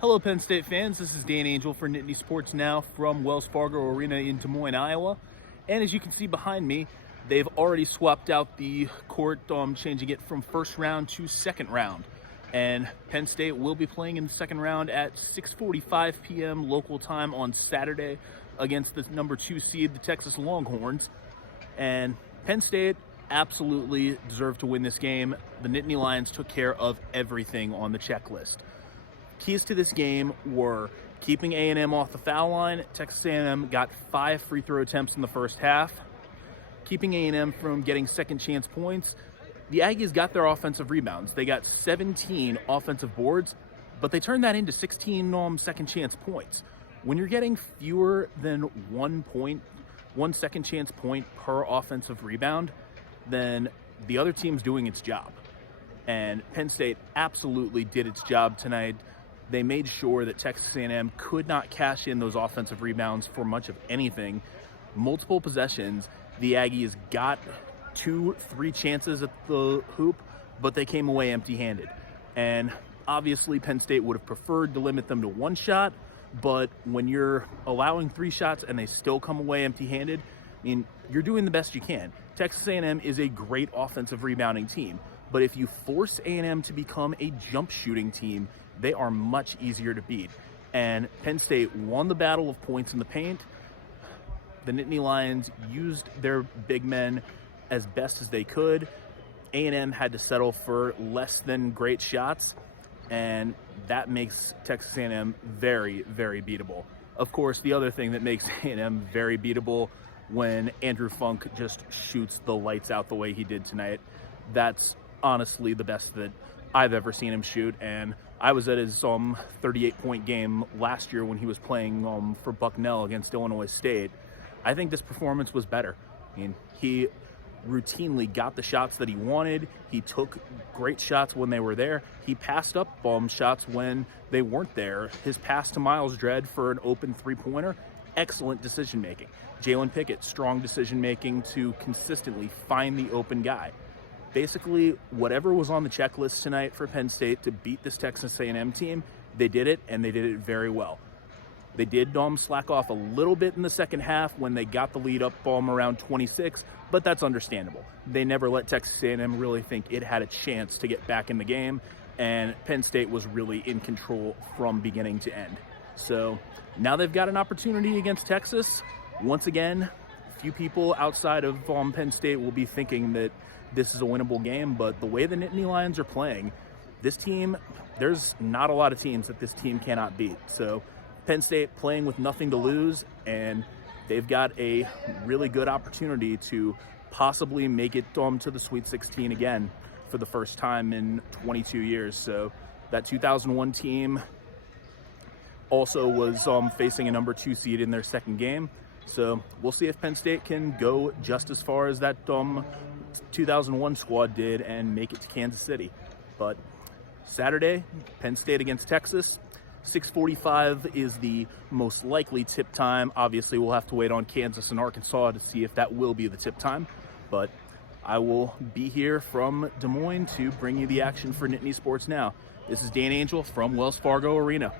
Hello, Penn State fans. This is Dan Angell for Nittany Sports Now from Wells Fargo Arena in Des Moines, Iowa. And as you can see behind me, they've already swapped out the court, changing it from first round to second round. And Penn State will be playing in the second round at 6:45 p.m. local time on Saturday against the number 2 seed, the Texas Longhorns. And Penn State absolutely deserved to win this game. The Nittany Lions took care of everything on the checklist. Keys to this game were keeping A&M off the foul line. Texas A&M got 5 free throw attempts in the first half. Keeping A&M from getting second chance points. The Aggies got their offensive rebounds. They got 17 offensive boards, but they turned that into 16 second chance points. When you're getting fewer than 1 second chance point per offensive rebound, then the other team's doing its job. And Penn State absolutely did its job tonight. They made sure that Texas A&M could not cash in those offensive rebounds for much of anything. Multiple possessions, the Aggies got 2-3 chances at the hoop, but they came away empty-handed. And obviously Penn State would have preferred to limit them to 1 shot, but when you're allowing 3 shots and they still come away empty-handed, I mean, you're doing the best you can. Texas A&M is a great offensive rebounding team, but if you force A&M to become a jump shooting team, they are much easier to beat. And Penn State won the battle of points in the paint. The Nittany Lions used their big men as best as they could. A&M had to settle for less than great shots, and that makes Texas A&M very, very beatable. Of course, the other thing that makes A&M very beatable, when Andrew Funk just shoots the lights out the way he did tonight. That's honestly the best that I've ever seen him shoot, and I was at his 38-point game last year when he was playing for Bucknell against Illinois State. I think this performance was better. I mean, he routinely got the shots that he wanted. He took great shots when they were there. He passed up shots when they weren't there. His pass to Miles Dredd for an open three-pointer, excellent decision-making. Jalen Pickett, strong decision-making to consistently find the open guy. Basically, whatever was on the checklist tonight for Penn State to beat this Texas A&M team, they did it, and they did it very well. They did slack off a little bit in the second half when they got the lead up around 26, but that's understandable. They never let Texas A&M really think it had a chance to get back in the game, and Penn State was really in control from beginning to end. So now they've got an opportunity against Texas. Once again, few people outside of Penn State will be thinking that this is a winnable game, but the way the Nittany Lions are playing, this team, there's not a lot of teams that this team cannot beat. So Penn State playing with nothing to lose, and they've got a really good opportunity to possibly make it to the Sweet 16 again for the first time in 22 years. So that 2001 team also was facing a number 2 seed in their second game. So we'll see if Penn State can go just as far as that 2001 squad did and make it to Kansas City. But Saturday, Penn State against Texas. 6:45 is the most likely tip time. Obviously, we'll have to wait on Kansas and Arkansas to see if that will be the tip time. But I will be here from Des Moines to bring you the action for Nittany Sports Now. This is Dan Angell from Wells Fargo Arena.